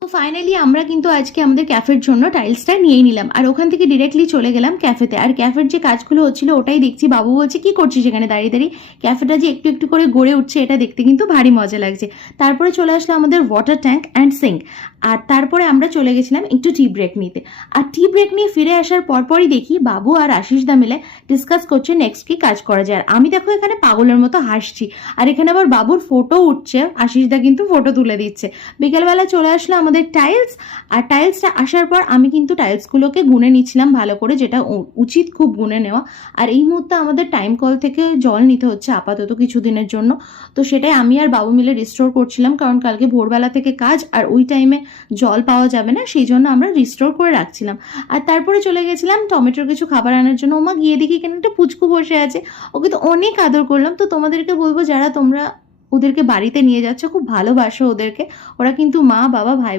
তো ফাইনালি আমরা কিন্তু আজকে আমাদের ক্যাফের জন্য টাইলসটা নিয়েই নিলাম। আর ওখান থেকে ডিরেক্টলি চলে গেলাম ক্যাফেতে। আর ক্যাফের যে কাজগুলো হচ্ছিল ওটাই দেখছি। বাবু বলছে, "কি করছিস এখানে দাঁড়িয়ে, দাঁড়িয়ে?" ক্যাফেটা যে একটু, একটু করে গড়ে উঠছে এটা দেখতে কিন্তু ভারী মজা লাগছে। তারপরে চলে আসলো আমাদের ওয়াটার ট্যাঙ্ক অ্যান্ড সিঙ্ক। আর তারপরে আমরা চলে গেছিলাম একটু টি ব্রেক নিতে। আর টি ব্রেক নিয়ে ফিরে আসার পরপরই দেখি বাবু আর আশিসদা মিলে ডিসকাস করছে নেক্সট কি কাজ করা যায়। আর আমি দেখো এখানে পাগলের মতো হাসছি। আর এখানে আবার বাবুর ফটো উঠছে, আশিসদা কিন্তু ফটো তুলে দিচ্ছে। বিকেলবেলা চলে আসলো আমাদের টাইলস। আর টাইলসটা আসার পর আমি কিন্তু টাইলসগুলোকে গুনে নিচ্ছিলাম ভালো করে, যেটা উচিত খুব গুনে নেওয়া। আর এই মুহূর্তে আমাদের টাইম কল থেকে জল নিতে হচ্ছে আপাতত কিছুদিনের জন্য। তো সেটাই আমি আর বাবু মিলে রিস্টোর করছিলাম, কারণ কালকে ভোরবেলা থেকে কাজ আর ওই টাইমে জল পাওয়া যাবে না, সেই জন্য আমরা রিস্টোর করে রাখছিলাম। আর তারপরে চলে গেছিলাম টমেটোর কিছু খাবার আনার জন্য। ওমা গিয়ে দেখি এখানে একটা পুচকু বসে আছে, ওকে তো অনেক আদর করলাম। তো তোমাদেরকে বলবো যারা তোমরা ওদেরকে বাড়িতে নিয়ে যাচ্ছ, খুব ভালোবাসো ওদেরকে। ওরা কিন্তু মা, বাবা, ভাই